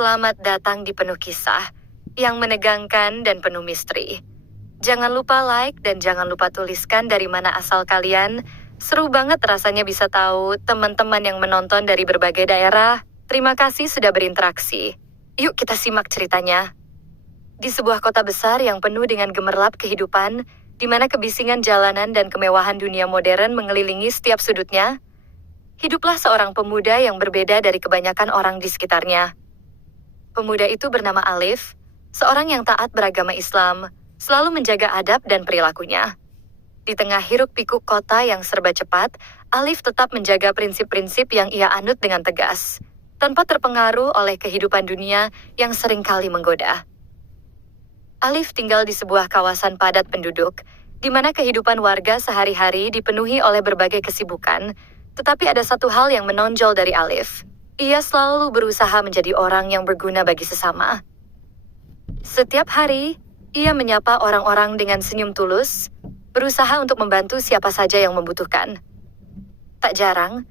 Selamat datang di Penuh Kisah, yang menegangkan dan penuh misteri. Jangan lupa like dan jangan lupa tuliskan dari mana asal kalian. Seru banget rasanya bisa tahu teman-teman yang menonton dari berbagai daerah. Terima kasih sudah berinteraksi. Yuk kita simak ceritanya. Di sebuah kota besar yang penuh dengan gemerlap kehidupan, di mana kebisingan jalanan dan kemewahan dunia modern mengelilingi setiap sudutnya, hiduplah seorang pemuda yang berbeda dari kebanyakan orang di sekitarnya. Pemuda itu bernama Alif, seorang yang taat beragama Islam, selalu menjaga adab dan perilakunya. Di tengah hiruk-pikuk kota yang serba cepat, Alif tetap menjaga prinsip-prinsip yang ia anut dengan tegas, tanpa terpengaruh oleh kehidupan dunia yang seringkali menggoda. Alif tinggal di sebuah kawasan padat penduduk, di mana kehidupan warga sehari-hari dipenuhi oleh berbagai kesibukan, tetapi ada satu hal yang menonjol dari Alif. Ia selalu berusaha menjadi orang yang berguna bagi sesama. Setiap hari, ia menyapa orang-orang dengan senyum tulus, berusaha untuk membantu siapa saja yang membutuhkan. Tak jarang,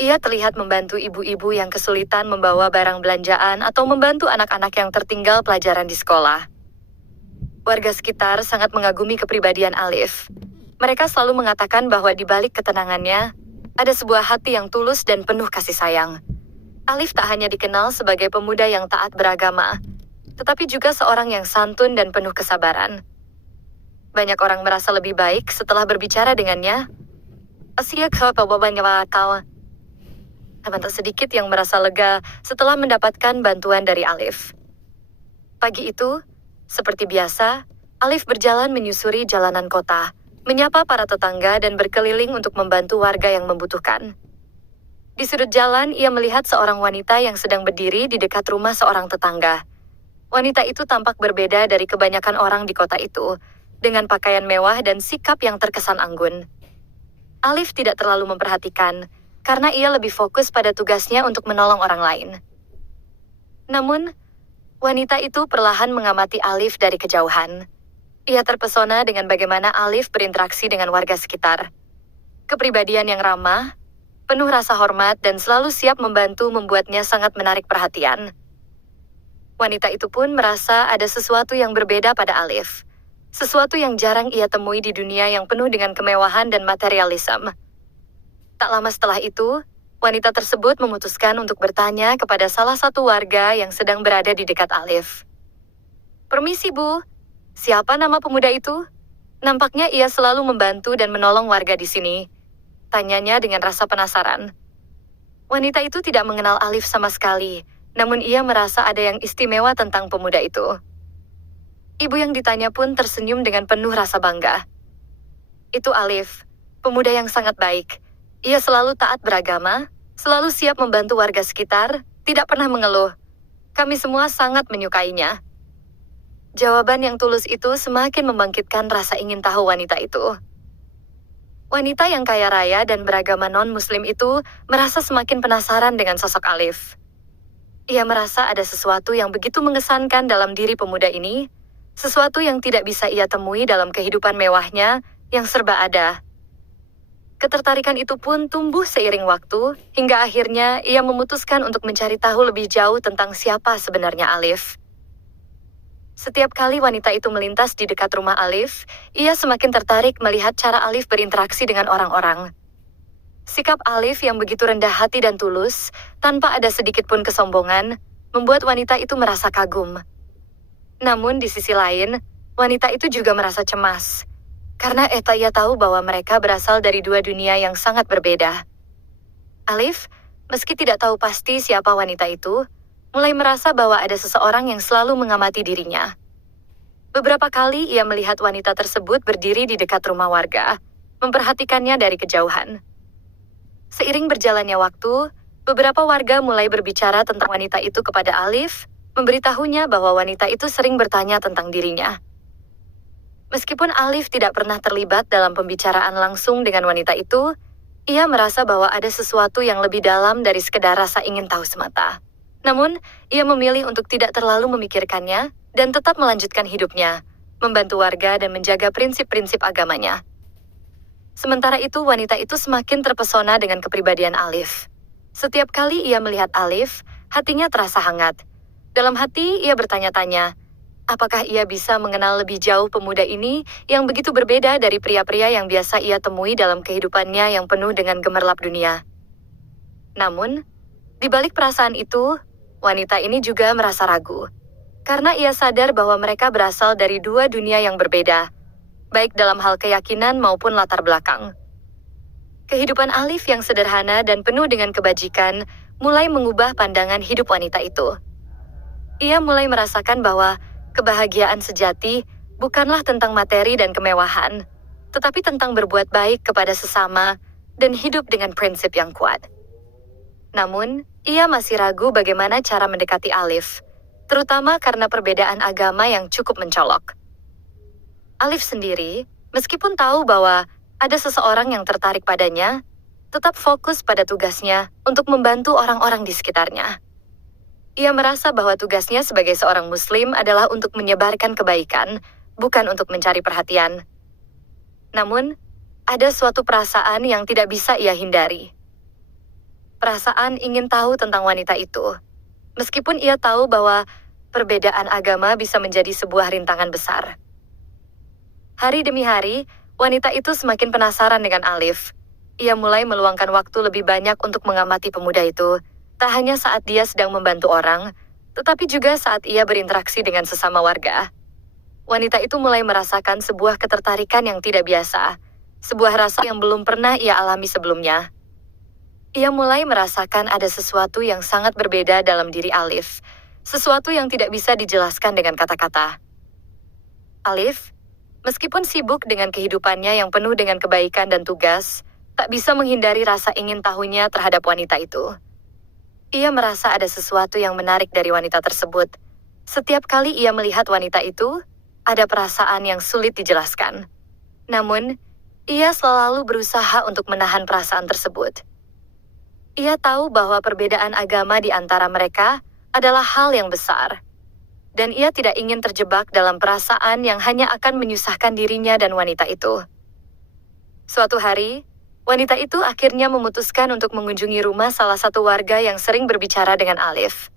ia terlihat membantu ibu-ibu yang kesulitan membawa barang belanjaan atau membantu anak-anak yang tertinggal pelajaran di sekolah. Warga sekitar sangat mengagumi kepribadian Alif. Mereka selalu mengatakan bahwa di balik ketenangannya, ada sebuah hati yang tulus dan penuh kasih sayang. Alif tak hanya dikenal sebagai pemuda yang taat beragama, tetapi juga seorang yang santun dan penuh kesabaran. Banyak orang merasa lebih baik setelah berbicara dengannya. Teman sedikit yang merasa lega setelah mendapatkan bantuan dari Alif. Pagi itu, seperti biasa, Alif berjalan menyusuri jalanan kota, menyapa para tetangga dan berkeliling untuk membantu warga yang membutuhkan. Di sudut jalan, ia melihat seorang wanita yang sedang berdiri di dekat rumah seorang tetangga. Wanita itu tampak berbeda dari kebanyakan orang di kota itu, dengan pakaian mewah dan sikap yang terkesan anggun. Alif tidak terlalu memperhatikan, karena ia lebih fokus pada tugasnya untuk menolong orang lain. Namun, wanita itu perlahan mengamati Alif dari kejauhan. Ia terpesona dengan bagaimana Alif berinteraksi dengan warga sekitar. Kepribadian yang ramah, penuh rasa hormat dan selalu siap membantu membuatnya sangat menarik perhatian. Wanita itu pun merasa ada sesuatu yang berbeda pada Alif. Sesuatu yang jarang ia temui di dunia yang penuh dengan kemewahan dan materialisme. Tak lama setelah itu, wanita tersebut memutuskan untuk bertanya kepada salah satu warga yang sedang berada di dekat Alif. "Permisi, Bu. Siapa nama pemuda itu? Nampaknya ia selalu membantu dan menolong warga di sini," tanyanya dengan rasa penasaran. Wanita itu tidak mengenal Alif sama sekali, namun ia merasa ada yang istimewa tentang pemuda itu. Ibu yang ditanya pun tersenyum dengan penuh rasa bangga. "Itu Alif, pemuda yang sangat baik. Ia selalu taat beragama, selalu siap membantu warga sekitar, tidak pernah mengeluh. Kami semua sangat menyukainya." Jawaban yang tulus itu semakin membangkitkan rasa ingin tahu wanita itu. Wanita yang kaya raya dan beragama non-muslim itu merasa semakin penasaran dengan sosok Alif. Ia merasa ada sesuatu yang begitu mengesankan dalam diri pemuda ini, sesuatu yang tidak bisa ia temui dalam kehidupan mewahnya yang serba ada. Ketertarikan itu pun tumbuh seiring waktu, hingga akhirnya ia memutuskan untuk mencari tahu lebih jauh tentang siapa sebenarnya Alif. Setiap kali wanita itu melintas di dekat rumah Alif, ia semakin tertarik melihat cara Alif berinteraksi dengan orang-orang. Sikap Alif yang begitu rendah hati dan tulus, tanpa ada sedikit pun kesombongan, membuat wanita itu merasa kagum. Namun di sisi lain, wanita itu juga merasa cemas, karena ia tahu bahwa mereka berasal dari dua dunia yang sangat berbeda. Alif, meski tidak tahu pasti siapa wanita itu, mulai merasa bahwa ada seseorang yang selalu mengamati dirinya. Beberapa kali ia melihat wanita tersebut berdiri di dekat rumah warga, memperhatikannya dari kejauhan. Seiring berjalannya waktu, beberapa warga mulai berbicara tentang wanita itu kepada Alif, memberitahunya bahwa wanita itu sering bertanya tentang dirinya. Meskipun Alif tidak pernah terlibat dalam pembicaraan langsung dengan wanita itu, ia merasa bahwa ada sesuatu yang lebih dalam dari sekedar rasa ingin tahu semata. Namun, ia memilih untuk tidak terlalu memikirkannya dan tetap melanjutkan hidupnya, membantu warga dan menjaga prinsip-prinsip agamanya. Sementara itu, wanita itu semakin terpesona dengan kepribadian Alif. Setiap kali ia melihat Alif, hatinya terasa hangat. Dalam hati, ia bertanya-tanya, apakah ia bisa mengenal lebih jauh pemuda ini yang begitu berbeda dari pria-pria yang biasa ia temui dalam kehidupannya yang penuh dengan gemerlap dunia. Namun, di balik perasaan itu, wanita ini juga merasa ragu. Karena ia sadar bahwa mereka berasal dari dua dunia yang berbeda, baik dalam hal keyakinan maupun latar belakang. Kehidupan Alif yang sederhana dan penuh dengan kebajikan mulai mengubah pandangan hidup wanita itu. Ia mulai merasakan bahwa kebahagiaan sejati bukanlah tentang materi dan kemewahan, tetapi tentang berbuat baik kepada sesama dan hidup dengan prinsip yang kuat. Namun, ia masih ragu bagaimana cara mendekati Alif, terutama karena perbedaan agama yang cukup mencolok. Alif sendiri, meskipun tahu bahwa ada seseorang yang tertarik padanya, tetap fokus pada tugasnya untuk membantu orang-orang di sekitarnya. Ia merasa bahwa tugasnya sebagai seorang Muslim adalah untuk menyebarkan kebaikan, bukan untuk mencari perhatian. Namun, ada suatu perasaan yang tidak bisa ia hindari. Perasaan ingin tahu tentang wanita itu, meskipun ia tahu bahwa perbedaan agama bisa menjadi sebuah rintangan besar. Hari demi hari, wanita itu semakin penasaran dengan Alif. Ia mulai meluangkan waktu lebih banyak untuk mengamati pemuda itu, tak hanya saat dia sedang membantu orang, tetapi juga saat ia berinteraksi dengan sesama warga. Wanita itu mulai merasakan sebuah ketertarikan yang tidak biasa, sebuah rasa yang belum pernah ia alami sebelumnya. Ia mulai merasakan ada sesuatu yang sangat berbeda dalam diri Alif, sesuatu yang tidak bisa dijelaskan dengan kata-kata. Alif, meskipun sibuk dengan kehidupannya yang penuh dengan kebaikan dan tugas, tak bisa menghindari rasa ingin tahunya terhadap wanita itu. Ia merasa ada sesuatu yang menarik dari wanita tersebut. Setiap kali ia melihat wanita itu, ada perasaan yang sulit dijelaskan. Namun, ia selalu berusaha untuk menahan perasaan tersebut. Ia tahu bahwa perbedaan agama di antara mereka adalah hal yang besar. Dan ia tidak ingin terjebak dalam perasaan yang hanya akan menyusahkan dirinya dan wanita itu. Suatu hari, wanita itu akhirnya memutuskan untuk mengunjungi rumah salah satu warga yang sering berbicara dengan Alif.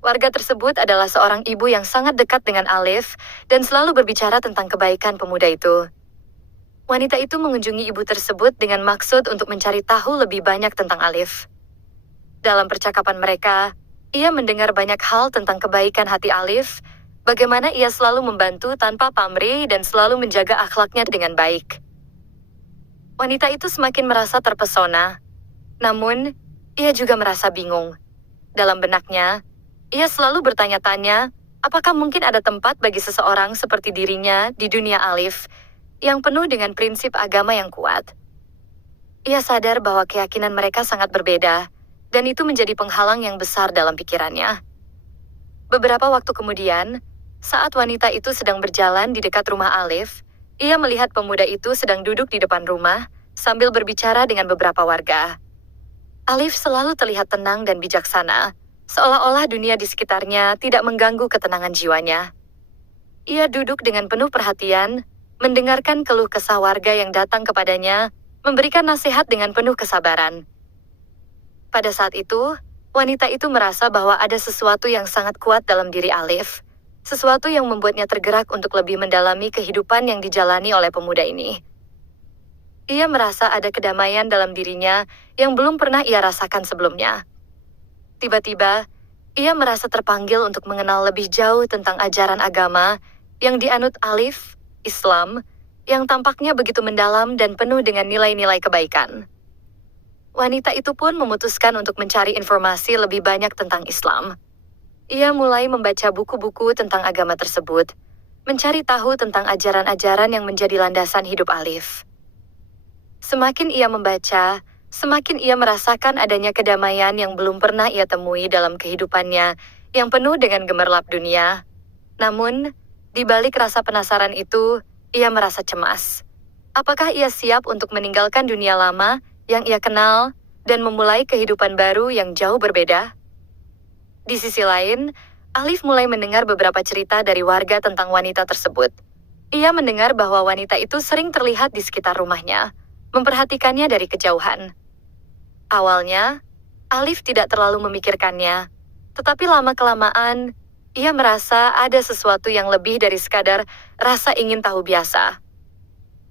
Warga tersebut adalah seorang ibu yang sangat dekat dengan Alif dan selalu berbicara tentang kebaikan pemuda itu. Wanita itu mengunjungi ibu tersebut dengan maksud untuk mencari tahu lebih banyak tentang Alif. Dalam percakapan mereka, ia mendengar banyak hal tentang kebaikan hati Alif, bagaimana ia selalu membantu tanpa pamrih dan selalu menjaga akhlaknya dengan baik. Wanita itu semakin merasa terpesona, namun ia juga merasa bingung. Dalam benaknya, ia selalu bertanya-tanya, apakah mungkin ada tempat bagi seseorang seperti dirinya di dunia Alif, yang penuh dengan prinsip agama yang kuat. Ia sadar bahwa keyakinan mereka sangat berbeda, dan itu menjadi penghalang yang besar dalam pikirannya. Beberapa waktu kemudian, saat wanita itu sedang berjalan di dekat rumah Alif, ia melihat pemuda itu sedang duduk di depan rumah, sambil berbicara dengan beberapa warga. Alif selalu terlihat tenang dan bijaksana, seolah-olah dunia di sekitarnya tidak mengganggu ketenangan jiwanya. Ia duduk dengan penuh perhatian, mendengarkan keluh kesah warga yang datang kepadanya, memberikan nasihat dengan penuh kesabaran. Pada saat itu, wanita itu merasa bahwa ada sesuatu yang sangat kuat dalam diri Alif, sesuatu yang membuatnya tergerak untuk lebih mendalami kehidupan yang dijalani oleh pemuda ini. Ia merasa ada kedamaian dalam dirinya yang belum pernah ia rasakan sebelumnya. Tiba-tiba, ia merasa terpanggil untuk mengenal lebih jauh tentang ajaran agama yang dianut Alif, Islam, yang tampaknya begitu mendalam dan penuh dengan nilai-nilai kebaikan. Wanita itu pun memutuskan untuk mencari informasi lebih banyak tentang Islam. Ia mulai membaca buku-buku tentang agama tersebut, mencari tahu tentang ajaran-ajaran yang menjadi landasan hidup Alif. Semakin ia membaca, semakin ia merasakan adanya kedamaian yang belum pernah ia temui dalam kehidupannya yang penuh dengan gemerlap dunia. Namun, di balik rasa penasaran itu, ia merasa cemas. Apakah ia siap untuk meninggalkan dunia lama yang ia kenal dan memulai kehidupan baru yang jauh berbeda? Di sisi lain, Alif mulai mendengar beberapa cerita dari warga tentang wanita tersebut. Ia mendengar bahwa wanita itu sering terlihat di sekitar rumahnya, memperhatikannya dari kejauhan. Awalnya, Alif tidak terlalu memikirkannya, Tetapi lama-kelamaan, ia merasa ada sesuatu yang lebih dari sekadar rasa ingin tahu biasa.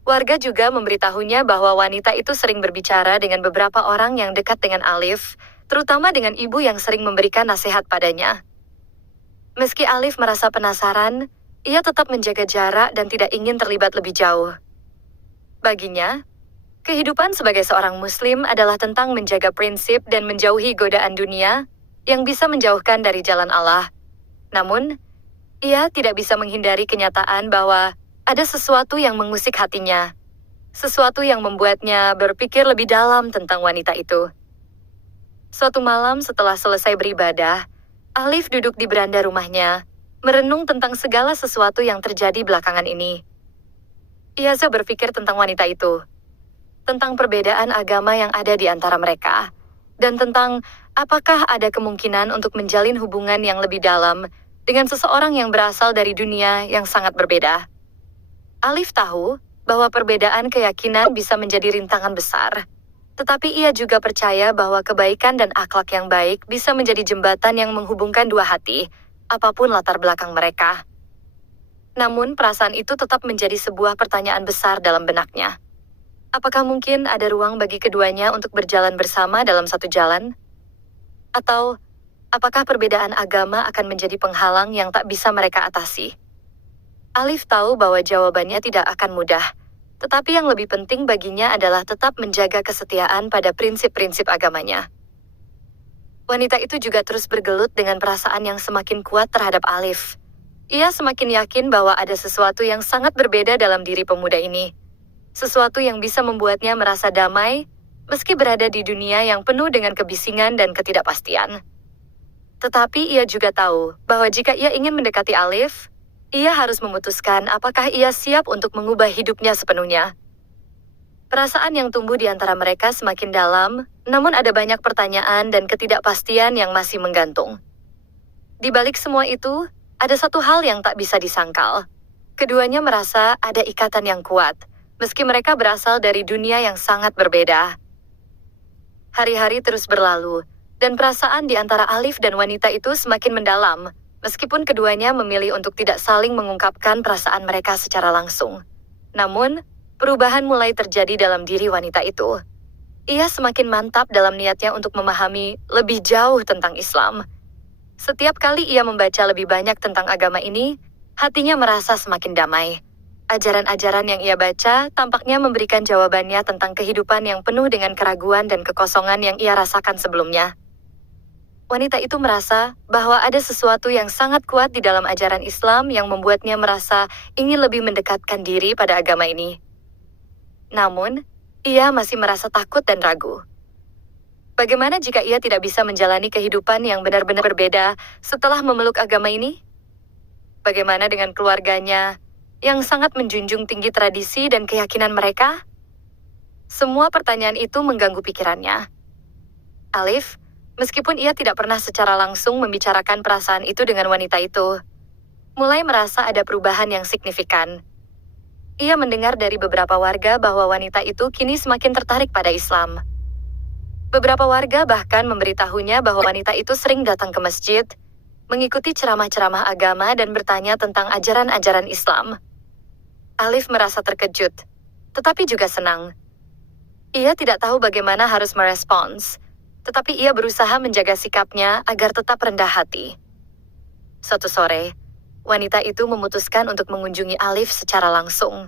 Warga juga memberitahunya bahwa wanita itu sering berbicara dengan beberapa orang yang dekat dengan Alif, terutama dengan ibu yang sering memberikan nasihat padanya. Meski Alif merasa penasaran, ia tetap menjaga jarak dan tidak ingin terlibat lebih jauh. Baginya, kehidupan sebagai seorang Muslim adalah tentang menjaga prinsip dan menjauhi godaan dunia yang bisa menjauhkan dari jalan Allah. Namun, ia tidak bisa menghindari kenyataan bahwa ada sesuatu yang mengusik hatinya. Sesuatu yang membuatnya berpikir lebih dalam tentang wanita itu. Suatu malam setelah selesai beribadah, Alif duduk di beranda rumahnya, merenung tentang segala sesuatu yang terjadi belakangan ini. Ia berpikir tentang wanita itu, tentang perbedaan agama yang ada di antara mereka, dan tentang apakah ada kemungkinan untuk menjalin hubungan yang lebih dalam dengan seseorang yang berasal dari dunia yang sangat berbeda. Alif tahu bahwa perbedaan keyakinan bisa menjadi rintangan besar, tetapi ia juga percaya bahwa kebaikan dan akhlak yang baik bisa menjadi jembatan yang menghubungkan dua hati, apapun latar belakang mereka. Namun perasaan itu tetap menjadi sebuah pertanyaan besar dalam benaknya. Apakah mungkin ada ruang bagi keduanya untuk berjalan bersama dalam satu jalan? Atau, apakah perbedaan agama akan menjadi penghalang yang tak bisa mereka atasi? Alif tahu bahwa jawabannya tidak akan mudah, tetapi yang lebih penting baginya adalah tetap menjaga kesetiaan pada prinsip-prinsip agamanya. Wanita itu juga terus bergelut dengan perasaan yang semakin kuat terhadap Alif. Ia semakin yakin bahwa ada sesuatu yang sangat berbeda dalam diri pemuda ini. Sesuatu yang bisa membuatnya merasa damai, meski berada di dunia yang penuh dengan kebisingan dan ketidakpastian. Tetapi ia juga tahu bahwa jika ia ingin mendekati Alif, ia harus memutuskan apakah ia siap untuk mengubah hidupnya sepenuhnya. Perasaan yang tumbuh di antara mereka semakin dalam, namun ada banyak pertanyaan dan ketidakpastian yang masih menggantung. Di balik semua itu, ada satu hal yang tak bisa disangkal. Keduanya merasa ada ikatan yang kuat, meski mereka berasal dari dunia yang sangat berbeda. Hari-hari terus berlalu, dan perasaan di antara Alif dan wanita itu semakin mendalam, meskipun keduanya memilih untuk tidak saling mengungkapkan perasaan mereka secara langsung. Namun, perubahan mulai terjadi dalam diri wanita itu. Ia semakin mantap dalam niatnya untuk memahami lebih jauh tentang Islam. Setiap kali ia membaca lebih banyak tentang agama ini, hatinya merasa semakin damai. Ajaran-ajaran yang ia baca tampaknya memberikan jawabannya tentang kehidupan yang penuh dengan keraguan dan kekosongan yang ia rasakan sebelumnya. Wanita itu merasa bahwa ada sesuatu yang sangat kuat di dalam ajaran Islam yang membuatnya merasa ingin lebih mendekatkan diri pada agama ini. Namun, ia masih merasa takut dan ragu. Bagaimana jika ia tidak bisa menjalani kehidupan yang benar-benar berbeda setelah memeluk agama ini? Bagaimana dengan keluarganya yang sangat menjunjung tinggi tradisi dan keyakinan mereka? Semua pertanyaan itu mengganggu pikirannya. Alif, meskipun ia tidak pernah secara langsung membicarakan perasaan itu dengan wanita itu, mulai merasa ada perubahan yang signifikan. Ia mendengar dari beberapa warga bahwa wanita itu kini semakin tertarik pada Islam. Beberapa warga bahkan memberitahunya bahwa wanita itu sering datang ke masjid, mengikuti ceramah-ceramah agama dan bertanya tentang ajaran-ajaran Islam. Alif merasa terkejut, tetapi juga senang. Ia tidak tahu bagaimana harus merespons, tetapi ia berusaha menjaga sikapnya agar tetap rendah hati. Suatu sore, wanita itu memutuskan untuk mengunjungi Alif secara langsung.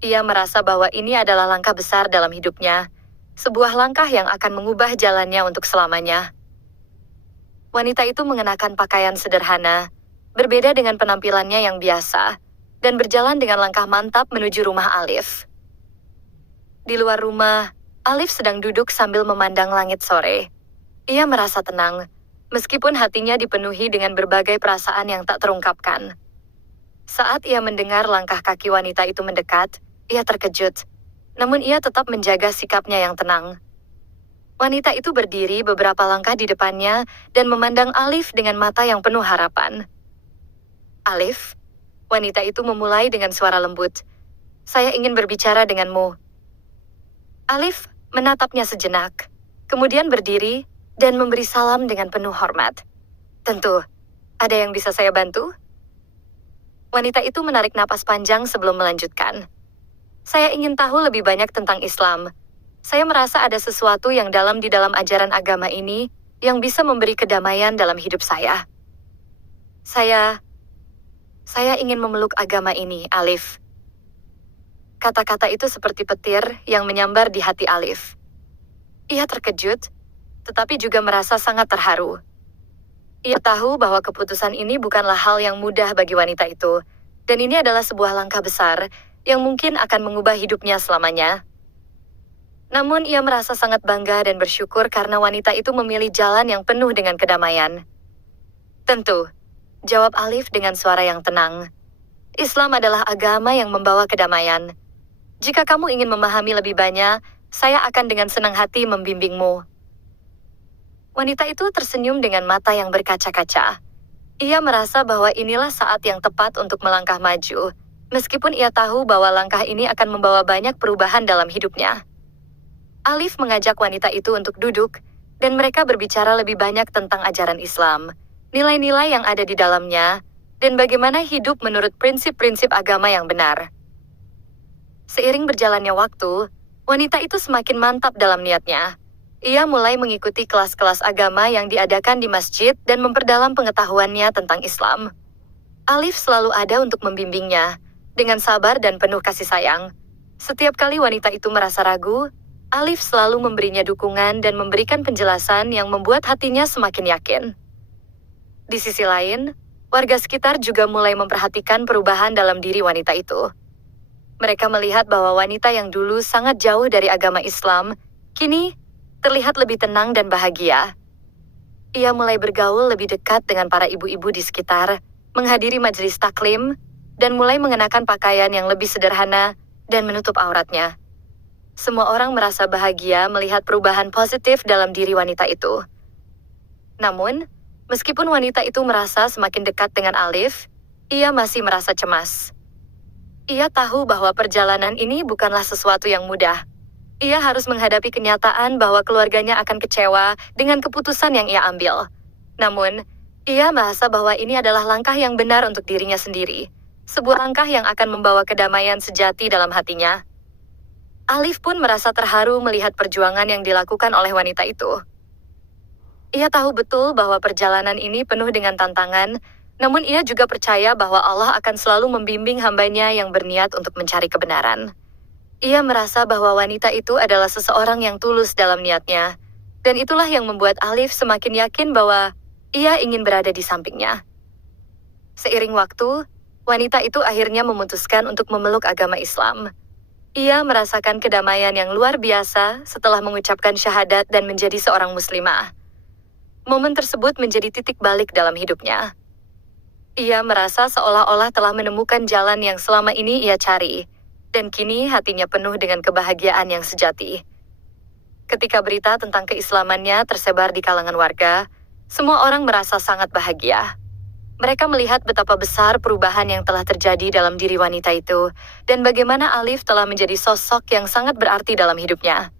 Ia merasa bahwa ini adalah langkah besar dalam hidupnya, sebuah langkah yang akan mengubah jalannya untuk selamanya. Wanita itu mengenakan pakaian sederhana, berbeda dengan penampilannya yang biasa, dan berjalan dengan langkah mantap menuju rumah Alif. Di luar rumah, Alif sedang duduk sambil memandang langit sore. Ia merasa tenang, meskipun hatinya dipenuhi dengan berbagai perasaan yang tak terungkapkan. Saat ia mendengar langkah kaki wanita itu mendekat, ia terkejut. Namun ia tetap menjaga sikapnya yang tenang. Wanita itu berdiri beberapa langkah di depannya dan memandang Alif dengan mata yang penuh harapan. Alif, wanita itu memulai dengan suara lembut. Saya ingin berbicara denganmu. Alif menatapnya sejenak, kemudian berdiri dan memberi salam dengan penuh hormat. Tentu. Ada yang bisa saya bantu? Wanita itu menarik napas panjang sebelum melanjutkan. Saya ingin tahu lebih banyak tentang Islam. Saya merasa ada sesuatu yang dalam di dalam ajaran agama ini yang bisa memberi kedamaian dalam hidup saya. Saya ingin memeluk agama ini, Alif. Kata-kata itu seperti petir yang menyambar di hati Alif. Ia terkejut, tetapi juga merasa sangat terharu. Ia tahu bahwa keputusan ini bukanlah hal yang mudah bagi wanita itu, dan ini adalah sebuah langkah besar yang mungkin akan mengubah hidupnya selamanya. Namun ia merasa sangat bangga dan bersyukur karena wanita itu memilih jalan yang penuh dengan kedamaian. Tentu, jawab Alif dengan suara yang tenang. Islam adalah agama yang membawa kedamaian. Jika kamu ingin memahami lebih banyak, saya akan dengan senang hati membimbingmu. Wanita itu tersenyum dengan mata yang berkaca-kaca. Ia merasa bahwa inilah saat yang tepat untuk melangkah maju, meskipun ia tahu bahwa langkah ini akan membawa banyak perubahan dalam hidupnya. Alif mengajak wanita itu untuk duduk, dan mereka berbicara lebih banyak tentang ajaran Islam, nilai-nilai yang ada di dalamnya, dan bagaimana hidup menurut prinsip-prinsip agama yang benar. Seiring berjalannya waktu, wanita itu semakin mantap dalam niatnya. Ia mulai mengikuti kelas-kelas agama yang diadakan di masjid dan memperdalam pengetahuannya tentang Islam. Alif selalu ada untuk membimbingnya, dengan sabar dan penuh kasih sayang. Setiap kali wanita itu merasa ragu, Alif selalu memberinya dukungan dan memberikan penjelasan yang membuat hatinya semakin yakin. Di sisi lain, warga sekitar juga mulai memperhatikan perubahan dalam diri wanita itu. Mereka melihat bahwa wanita yang dulu sangat jauh dari agama Islam, kini terlihat lebih tenang dan bahagia. Ia mulai bergaul lebih dekat dengan para ibu-ibu di sekitar, menghadiri majelis taklim, dan mulai mengenakan pakaian yang lebih sederhana dan menutup auratnya. Semua orang merasa bahagia melihat perubahan positif dalam diri wanita itu. Namun, meskipun wanita itu merasa semakin dekat dengan Alif, ia masih merasa cemas. Ia tahu bahwa perjalanan ini bukanlah sesuatu yang mudah. Ia harus menghadapi kenyataan bahwa keluarganya akan kecewa dengan keputusan yang ia ambil. Namun, ia merasa bahwa ini adalah langkah yang benar untuk dirinya sendiri. Sebuah langkah yang akan membawa kedamaian sejati dalam hatinya. Alif pun merasa terharu melihat perjuangan yang dilakukan oleh wanita itu. Ia tahu betul bahwa perjalanan ini penuh dengan tantangan, namun ia juga percaya bahwa Allah akan selalu membimbing hambanya yang berniat untuk mencari kebenaran. Ia merasa bahwa wanita itu adalah seseorang yang tulus dalam niatnya, dan itulah yang membuat Alif semakin yakin bahwa ia ingin berada di sampingnya. Seiring waktu, wanita itu akhirnya memutuskan untuk memeluk agama Islam. Ia merasakan kedamaian yang luar biasa setelah mengucapkan syahadat dan menjadi seorang muslimah. Momen tersebut menjadi titik balik dalam hidupnya. Ia merasa seolah-olah telah menemukan jalan yang selama ini ia cari, dan kini hatinya penuh dengan kebahagiaan yang sejati. Ketika berita tentang keislamannya tersebar di kalangan warga, semua orang merasa sangat bahagia. Mereka melihat betapa besar perubahan yang telah terjadi dalam diri wanita itu, dan bagaimana Alif telah menjadi sosok yang sangat berarti dalam hidupnya.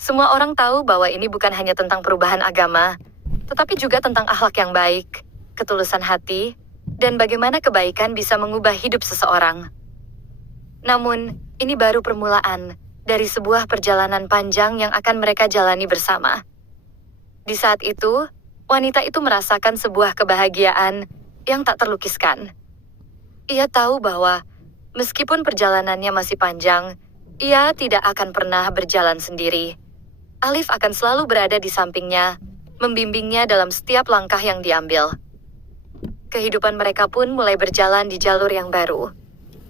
Semua orang tahu bahwa ini bukan hanya tentang perubahan agama, tetapi juga tentang akhlak yang baik, ketulusan hati, dan bagaimana kebaikan bisa mengubah hidup seseorang. Namun, ini baru permulaan dari sebuah perjalanan panjang yang akan mereka jalani bersama. Di saat itu, wanita itu merasakan sebuah kebahagiaan yang tak terlukiskan. Ia tahu bahwa, meskipun perjalanannya masih panjang, ia tidak akan pernah berjalan sendiri. Alif akan selalu berada di sampingnya, membimbingnya dalam setiap langkah yang diambil. Kehidupan mereka pun mulai berjalan di jalur yang baru.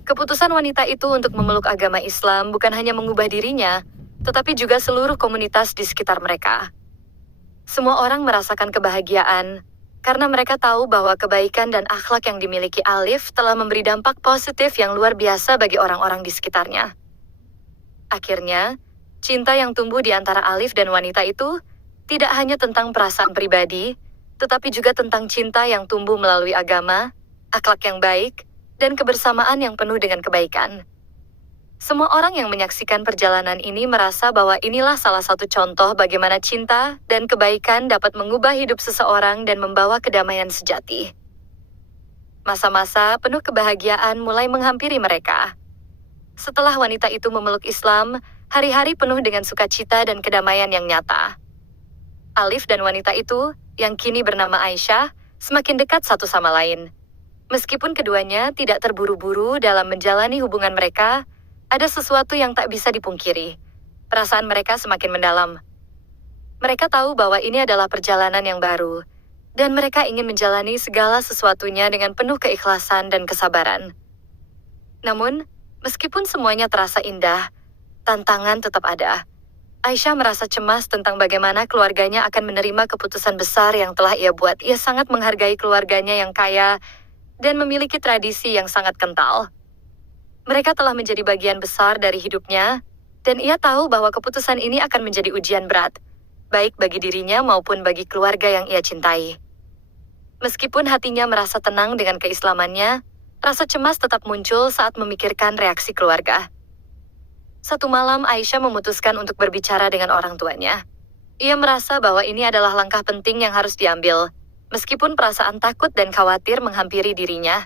Keputusan wanita itu untuk memeluk agama Islam bukan hanya mengubah dirinya, tetapi juga seluruh komunitas di sekitar mereka. Semua orang merasakan kebahagiaan, karena mereka tahu bahwa kebaikan dan akhlak yang dimiliki Alif telah memberi dampak positif yang luar biasa bagi orang-orang di sekitarnya. Akhirnya, cinta yang tumbuh di antara Alif dan wanita itu tidak hanya tentang perasaan pribadi, tetapi juga tentang cinta yang tumbuh melalui agama, akhlak yang baik, dan kebersamaan yang penuh dengan kebaikan. Semua orang yang menyaksikan perjalanan ini merasa bahwa inilah salah satu contoh bagaimana cinta dan kebaikan dapat mengubah hidup seseorang dan membawa kedamaian sejati. Masa-masa penuh kebahagiaan mulai menghampiri mereka. Setelah wanita itu memeluk Islam, hari-hari penuh dengan sukacita dan kedamaian yang nyata. Alif dan wanita itu, yang kini bernama Aisyah, semakin dekat satu sama lain. Meskipun keduanya tidak terburu-buru dalam menjalani hubungan mereka, ada sesuatu yang tak bisa dipungkiri. Perasaan mereka semakin mendalam. Mereka tahu bahwa ini adalah perjalanan yang baru, dan mereka ingin menjalani segala sesuatunya dengan penuh keikhlasan dan kesabaran. Namun, meskipun semuanya terasa indah, tantangan tetap ada. Aisyah merasa cemas tentang bagaimana keluarganya akan menerima keputusan besar yang telah ia buat. Ia sangat menghargai keluarganya yang kaya dan memiliki tradisi yang sangat kental. Mereka telah menjadi bagian besar dari hidupnya, dan ia tahu bahwa keputusan ini akan menjadi ujian berat, baik bagi dirinya maupun bagi keluarga yang ia cintai. Meskipun hatinya merasa tenang dengan keislamannya, rasa cemas tetap muncul saat memikirkan reaksi keluarga. Satu malam, Aisyah memutuskan untuk berbicara dengan orang tuanya. Ia merasa bahwa ini adalah langkah penting yang harus diambil, meskipun perasaan takut dan khawatir menghampiri dirinya.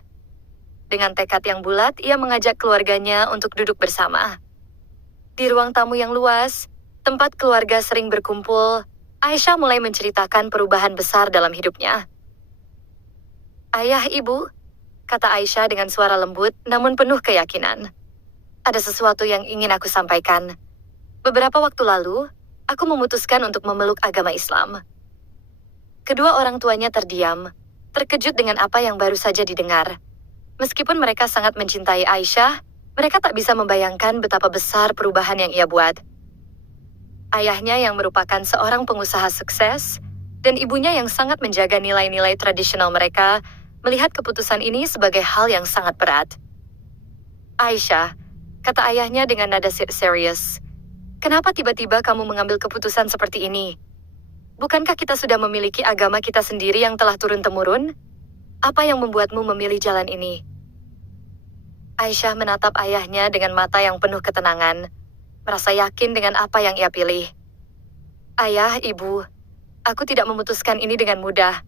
Dengan tekad yang bulat, ia mengajak keluarganya untuk duduk bersama. Di ruang tamu yang luas, tempat keluarga sering berkumpul, Aisyah mulai menceritakan perubahan besar dalam hidupnya. "Ayah, Ibu," kata Aisyah dengan suara lembut namun penuh keyakinan. "Ada sesuatu yang ingin aku sampaikan. Beberapa waktu lalu, aku memutuskan untuk memeluk agama Islam." Kedua orang tuanya terdiam, terkejut dengan apa yang baru saja didengar. Meskipun mereka sangat mencintai Aisyah, mereka tak bisa membayangkan betapa besar perubahan yang ia buat. Ayahnya yang merupakan seorang pengusaha sukses, dan ibunya yang sangat menjaga nilai-nilai tradisional mereka, melihat keputusan ini sebagai hal yang sangat berat. "Aisyah," kata ayahnya dengan nada serius, "kenapa tiba-tiba kamu mengambil keputusan seperti ini? Bukankah kita sudah memiliki agama kita sendiri yang telah turun-temurun? Apa yang membuatmu memilih jalan ini?" Aisyah menatap ayahnya dengan mata yang penuh ketenangan, merasa yakin dengan apa yang ia pilih. "Ayah, Ibu, aku tidak memutuskan ini dengan mudah.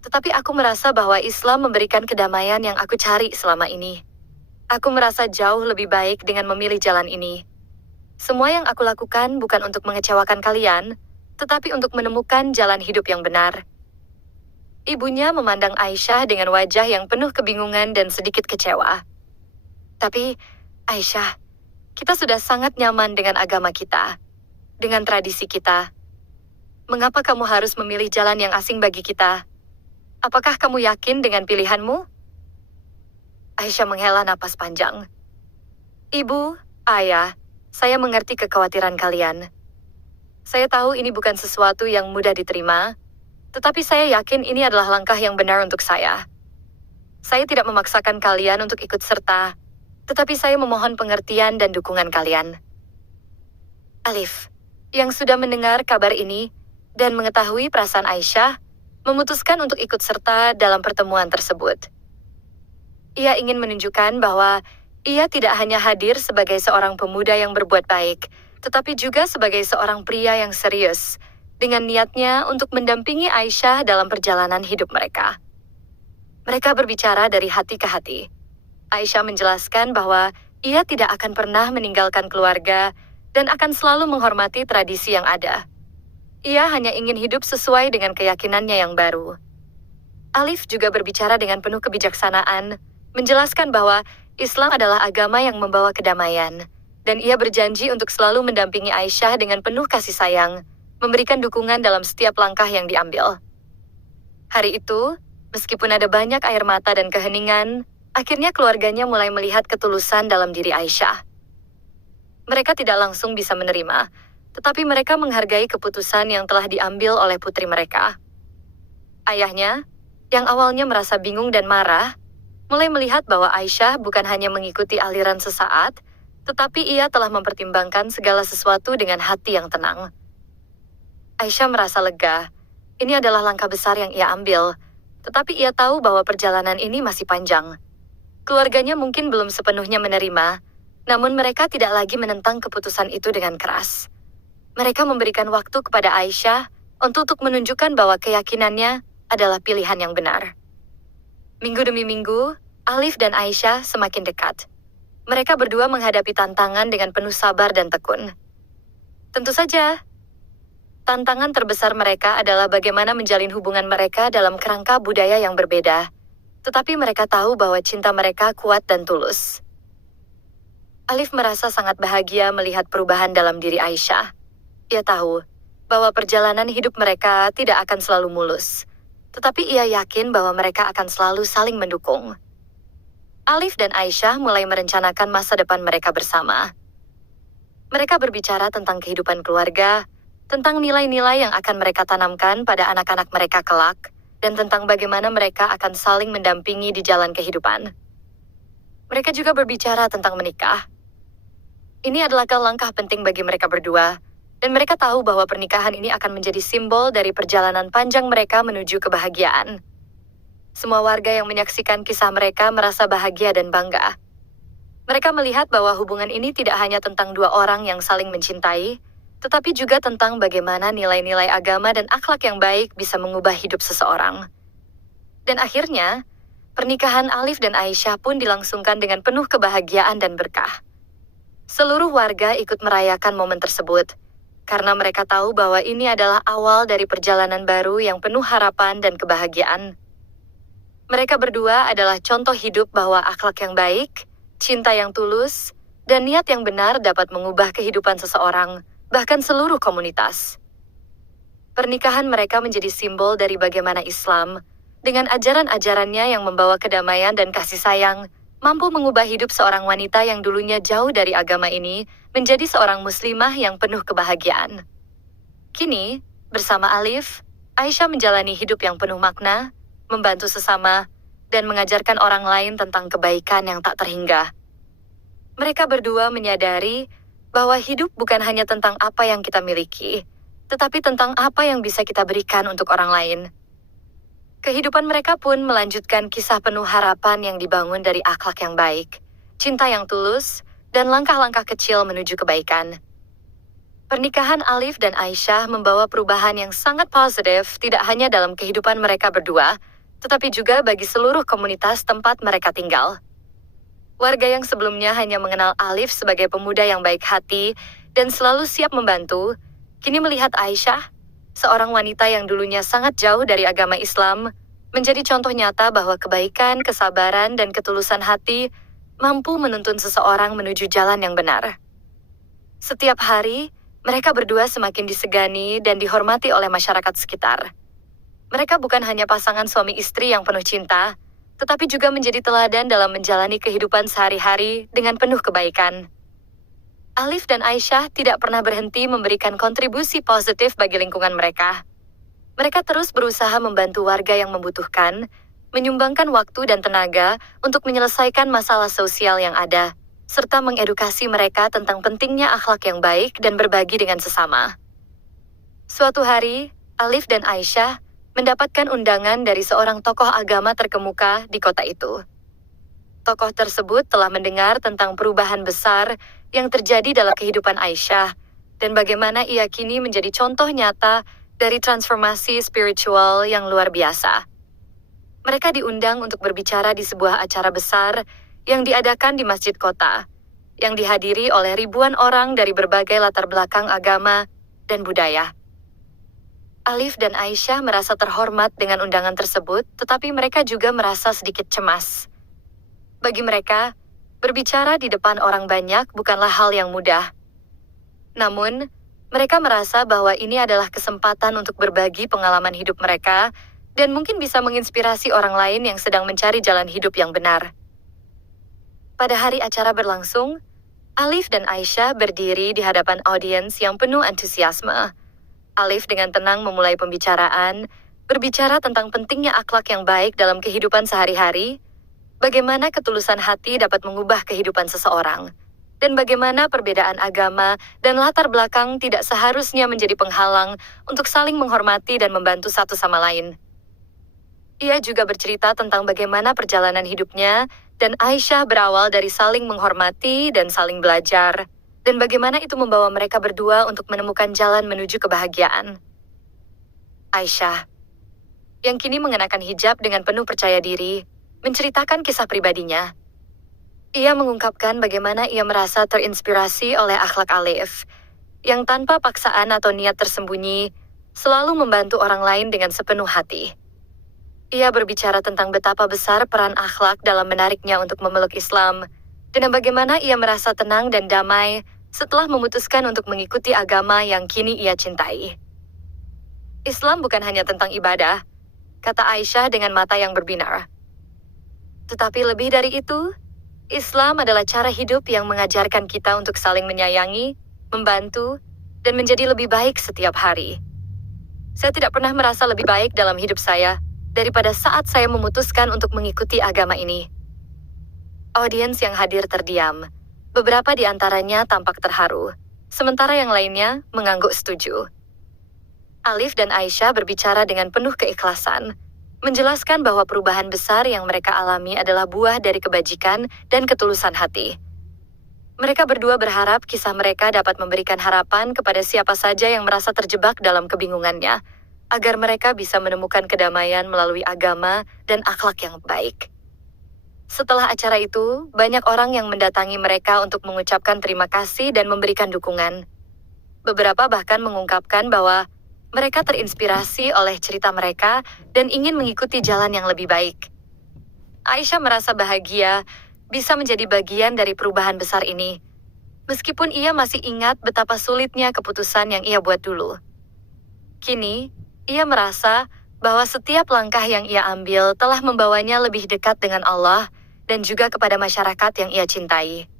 Tetapi aku merasa bahwa Islam memberikan kedamaian yang aku cari selama ini. Aku merasa jauh lebih baik dengan memilih jalan ini. Semua yang aku lakukan bukan untuk mengecewakan kalian, tetapi untuk menemukan jalan hidup yang benar." Ibunya memandang Aisyah dengan wajah yang penuh kebingungan dan sedikit kecewa. "Tapi, Aisyah, kita sudah sangat nyaman dengan agama kita, dengan tradisi kita. Mengapa kamu harus memilih jalan yang asing bagi kita? Apakah kamu yakin dengan pilihanmu?" Aisyah menghela napas panjang. "Ibu, Ayah, saya mengerti kekhawatiran kalian. Saya tahu ini bukan sesuatu yang mudah diterima, tetapi saya yakin ini adalah langkah yang benar untuk saya. Saya tidak memaksakan kalian untuk ikut serta, tetapi saya memohon pengertian dan dukungan kalian." Alif, yang sudah mendengar kabar ini dan mengetahui perasaan Aisyah, memutuskan untuk ikut serta dalam pertemuan tersebut. Ia ingin menunjukkan bahwa ia tidak hanya hadir sebagai seorang pemuda yang berbuat baik, tetapi juga sebagai seorang pria yang serius, dengan niatnya untuk mendampingi Aisyah dalam perjalanan hidup mereka. Mereka berbicara dari hati ke hati. Aisyah menjelaskan bahwa ia tidak akan pernah meninggalkan keluarga dan akan selalu menghormati tradisi yang ada. Ia hanya ingin hidup sesuai dengan keyakinannya yang baru. Alif juga berbicara dengan penuh kebijaksanaan, menjelaskan bahwa Islam adalah agama yang membawa kedamaian, dan ia berjanji untuk selalu mendampingi Aisyah dengan penuh kasih sayang, memberikan dukungan dalam setiap langkah yang diambil. Hari itu, meskipun ada banyak air mata dan keheningan, akhirnya keluarganya mulai melihat ketulusan dalam diri Aisyah. Mereka tidak langsung bisa menerima, tetapi mereka menghargai keputusan yang telah diambil oleh putri mereka. Ayahnya, yang awalnya merasa bingung dan marah, mulai melihat bahwa Aisyah bukan hanya mengikuti aliran sesaat, tetapi ia telah mempertimbangkan segala sesuatu dengan hati yang tenang. Aisyah merasa lega. Ini adalah langkah besar yang ia ambil, tetapi ia tahu bahwa perjalanan ini masih panjang. Keluarganya mungkin belum sepenuhnya menerima, Namun mereka tidak lagi menentang keputusan itu dengan keras. Mereka memberikan waktu kepada Aisyah untuk menunjukkan bahwa keyakinannya adalah pilihan yang benar. Minggu demi minggu, Alif dan Aisyah semakin dekat. Mereka berdua menghadapi tantangan dengan penuh sabar dan tekun. Tentu saja, tantangan terbesar mereka adalah bagaimana menjalin hubungan mereka dalam kerangka budaya yang berbeda. Tetapi mereka tahu bahwa cinta mereka kuat dan tulus. Alif merasa sangat bahagia melihat perubahan dalam diri Aisyah. Ia tahu bahwa perjalanan hidup mereka tidak akan selalu mulus. Tetapi ia yakin bahwa mereka akan selalu saling mendukung. Alif dan Aisyah mulai merencanakan masa depan mereka bersama. Mereka berbicara tentang kehidupan keluarga, tentang nilai-nilai yang akan mereka tanamkan pada anak-anak mereka kelak, dan tentang bagaimana mereka akan saling mendampingi di jalan kehidupan. Mereka juga berbicara tentang menikah. Ini adalah langkah penting bagi mereka berdua, dan mereka tahu bahwa pernikahan ini akan menjadi simbol dari perjalanan panjang mereka menuju kebahagiaan. Semua warga yang menyaksikan kisah mereka merasa bahagia dan bangga. Mereka melihat bahwa hubungan ini tidak hanya tentang dua orang yang saling mencintai, tetapi juga tentang bagaimana nilai-nilai agama dan akhlak yang baik bisa mengubah hidup seseorang. Dan akhirnya, pernikahan Alif dan Aisyah pun dilangsungkan dengan penuh kebahagiaan dan berkah. Seluruh warga ikut merayakan momen tersebut, karena mereka tahu bahwa ini adalah awal dari perjalanan baru yang penuh harapan dan kebahagiaan. Mereka berdua adalah contoh hidup bahwa akhlak yang baik, cinta yang tulus, dan niat yang benar dapat mengubah kehidupan seseorang, bahkan seluruh komunitas. Pernikahan mereka menjadi simbol dari bagaimana Islam, dengan ajaran-ajarannya yang membawa kedamaian dan kasih sayang, mampu mengubah hidup seorang wanita yang dulunya jauh dari agama ini menjadi seorang muslimah yang penuh kebahagiaan. Kini, bersama Alif, Aisyah menjalani hidup yang penuh makna, membantu sesama, dan mengajarkan orang lain tentang kebaikan yang tak terhingga. Mereka berdua menyadari bahwa hidup bukan hanya tentang apa yang kita miliki, tetapi tentang apa yang bisa kita berikan untuk orang lain. Kehidupan mereka pun melanjutkan kisah penuh harapan yang dibangun dari akhlak yang baik, cinta yang tulus, dan langkah-langkah kecil menuju kebaikan. Pernikahan Alif dan Aisyah membawa perubahan yang sangat positif tidak hanya dalam kehidupan mereka berdua, tetapi juga bagi seluruh komunitas tempat mereka tinggal. Warga yang sebelumnya hanya mengenal Alif sebagai pemuda yang baik hati dan selalu siap membantu, kini melihat Aisyah, seorang wanita yang dulunya sangat jauh dari agama Islam, menjadi contoh nyata bahwa kebaikan, kesabaran, dan ketulusan hati mampu menuntun seseorang menuju jalan yang benar. Setiap hari, mereka berdua semakin disegani dan dihormati oleh masyarakat sekitar. Mereka bukan hanya pasangan suami istri yang penuh cinta, tetapi juga menjadi teladan dalam menjalani kehidupan sehari-hari dengan penuh kebaikan. Alif dan Aisyah tidak pernah berhenti memberikan kontribusi positif bagi lingkungan mereka. Mereka terus berusaha membantu warga yang membutuhkan, menyumbangkan waktu dan tenaga untuk menyelesaikan masalah sosial yang ada, serta mengedukasi mereka tentang pentingnya akhlak yang baik dan berbagi dengan sesama. Suatu hari, Alif dan Aisyah mendapatkan undangan dari seorang tokoh agama terkemuka di kota itu. Tokoh tersebut telah mendengar tentang perubahan besar yang terjadi dalam kehidupan Aisyah, dan bagaimana ia kini menjadi contoh nyata dari transformasi spiritual yang luar biasa. Mereka diundang untuk berbicara di sebuah acara besar yang diadakan di masjid kota, yang dihadiri oleh ribuan orang dari berbagai latar belakang agama dan budaya. Alif dan Aisyah merasa terhormat dengan undangan tersebut, tetapi mereka juga merasa sedikit cemas. Bagi mereka, berbicara di depan orang banyak bukanlah hal yang mudah. Namun, mereka merasa bahwa ini adalah kesempatan untuk berbagi pengalaman hidup mereka dan mungkin bisa menginspirasi orang lain yang sedang mencari jalan hidup yang benar. Pada hari acara berlangsung, Alif dan Aisyah berdiri di hadapan audiens yang penuh antusiasme. Alif dengan tenang memulai pembicaraan, berbicara tentang pentingnya akhlak yang baik dalam kehidupan sehari-hari, bagaimana ketulusan hati dapat mengubah kehidupan seseorang, dan bagaimana perbedaan agama dan latar belakang tidak seharusnya menjadi penghalang untuk saling menghormati dan membantu satu sama lain. Ia juga bercerita tentang bagaimana perjalanan hidupnya dan Aisyah berawal dari saling menghormati dan saling belajar, dan bagaimana itu membawa mereka berdua untuk menemukan jalan menuju kebahagiaan. Aisyah, yang kini mengenakan hijab dengan penuh percaya diri, menceritakan kisah pribadinya. Ia mengungkapkan bagaimana ia merasa terinspirasi oleh akhlak Alif, yang tanpa paksaan atau niat tersembunyi, selalu membantu orang lain dengan sepenuh hati. Ia berbicara tentang betapa besar peran akhlak dalam menariknya untuk memeluk Islam, dan bagaimana ia merasa tenang dan damai setelah memutuskan untuk mengikuti agama yang kini ia cintai. Islam bukan hanya tentang ibadah, kata Aisyah dengan mata yang berbinar. Tetapi lebih dari itu, Islam adalah cara hidup yang mengajarkan kita untuk saling menyayangi, membantu, dan menjadi lebih baik setiap hari. Saya tidak pernah merasa lebih baik dalam hidup saya daripada saat saya memutuskan untuk mengikuti agama ini. Audiens yang hadir terdiam. Beberapa di antaranya tampak terharu, sementara yang lainnya mengangguk setuju. Alif dan Aisyah berbicara dengan penuh keikhlasan, menjelaskan bahwa perubahan besar yang mereka alami adalah buah dari kebajikan dan ketulusan hati. Mereka berdua berharap kisah mereka dapat memberikan harapan kepada siapa saja yang merasa terjebak dalam kebingungannya, agar mereka bisa menemukan kedamaian melalui agama dan akhlak yang baik. Setelah acara itu, banyak orang yang mendatangi mereka untuk mengucapkan terima kasih dan memberikan dukungan. Beberapa bahkan mengungkapkan bahwa mereka terinspirasi oleh cerita mereka dan ingin mengikuti jalan yang lebih baik. Aisyah merasa bahagia bisa menjadi bagian dari perubahan besar ini, meskipun ia masih ingat betapa sulitnya keputusan yang ia buat dulu. Kini, ia merasa bahwa setiap langkah yang ia ambil telah membawanya lebih dekat dengan Allah dan juga kepada masyarakat yang ia cintai.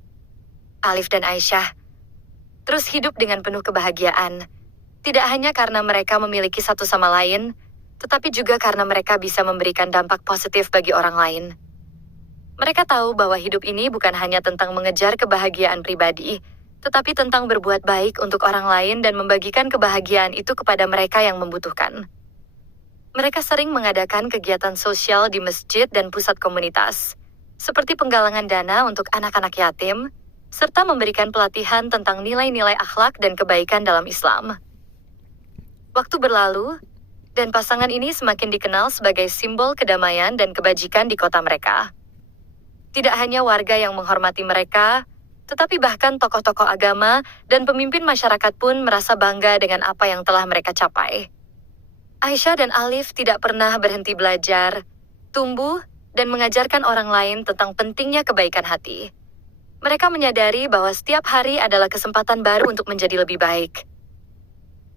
Alif dan Aisyah terus hidup dengan penuh kebahagiaan, tidak hanya karena mereka memiliki satu sama lain, tetapi juga karena mereka bisa memberikan dampak positif bagi orang lain. Mereka tahu bahwa hidup ini bukan hanya tentang mengejar kebahagiaan pribadi, tetapi tentang berbuat baik untuk orang lain dan membagikan kebahagiaan itu kepada mereka yang membutuhkan. Mereka sering mengadakan kegiatan sosial di masjid dan pusat komunitas, seperti penggalangan dana untuk anak-anak yatim, serta memberikan pelatihan tentang nilai-nilai akhlak dan kebaikan dalam Islam. Waktu berlalu, dan pasangan ini semakin dikenal sebagai simbol kedamaian dan kebajikan di kota mereka. Tidak hanya warga yang menghormati mereka, tetapi bahkan tokoh-tokoh agama dan pemimpin masyarakat pun merasa bangga dengan apa yang telah mereka capai. Aisyah dan Alif tidak pernah berhenti belajar, tumbuh, dan mengajarkan orang lain tentang pentingnya kebaikan hati. Mereka menyadari bahwa setiap hari adalah kesempatan baru untuk menjadi lebih baik.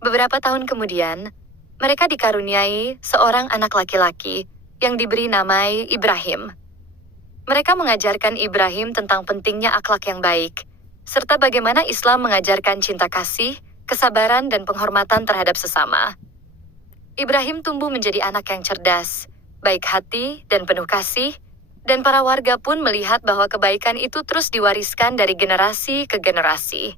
Beberapa tahun kemudian, mereka dikaruniai seorang anak laki-laki yang diberi nama Ibrahim. Mereka mengajarkan Ibrahim tentang pentingnya akhlak yang baik, serta bagaimana Islam mengajarkan cinta kasih, kesabaran, dan penghormatan terhadap sesama. Ibrahim tumbuh menjadi anak yang cerdas, baik hati, dan penuh kasih, dan para warga pun melihat bahwa kebaikan itu terus diwariskan dari generasi ke generasi.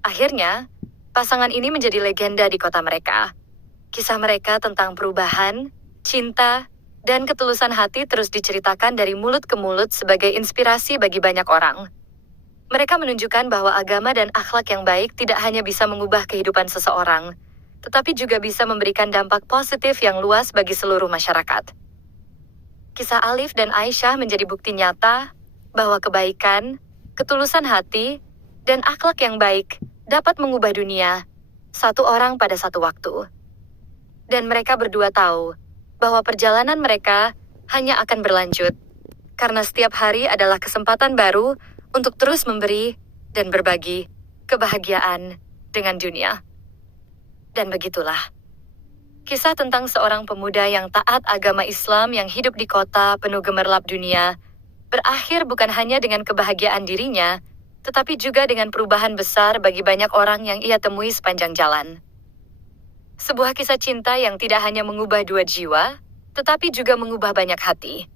Akhirnya, pasangan ini menjadi legenda di kota mereka. Kisah mereka tentang perubahan, cinta, dan ketulusan hati terus diceritakan dari mulut ke mulut sebagai inspirasi bagi banyak orang. Mereka menunjukkan bahwa agama dan akhlak yang baik tidak hanya bisa mengubah kehidupan seseorang, tetapi juga bisa memberikan dampak positif yang luas bagi seluruh masyarakat. Kisah Alif dan Aisyah menjadi bukti nyata bahwa kebaikan, ketulusan hati, dan akhlak yang baik dapat mengubah dunia, satu orang pada satu waktu. Dan mereka berdua tahu bahwa perjalanan mereka hanya akan berlanjut, karena setiap hari adalah kesempatan baru untuk terus memberi dan berbagi kebahagiaan dengan dunia. Dan begitulah, kisah tentang seorang pemuda yang taat agama Islam yang hidup di kota penuh gemerlap dunia, berakhir bukan hanya dengan kebahagiaan dirinya, tetapi juga dengan perubahan besar bagi banyak orang yang ia temui sepanjang jalan. Sebuah kisah cinta yang tidak hanya mengubah dua jiwa, tetapi juga mengubah banyak hati.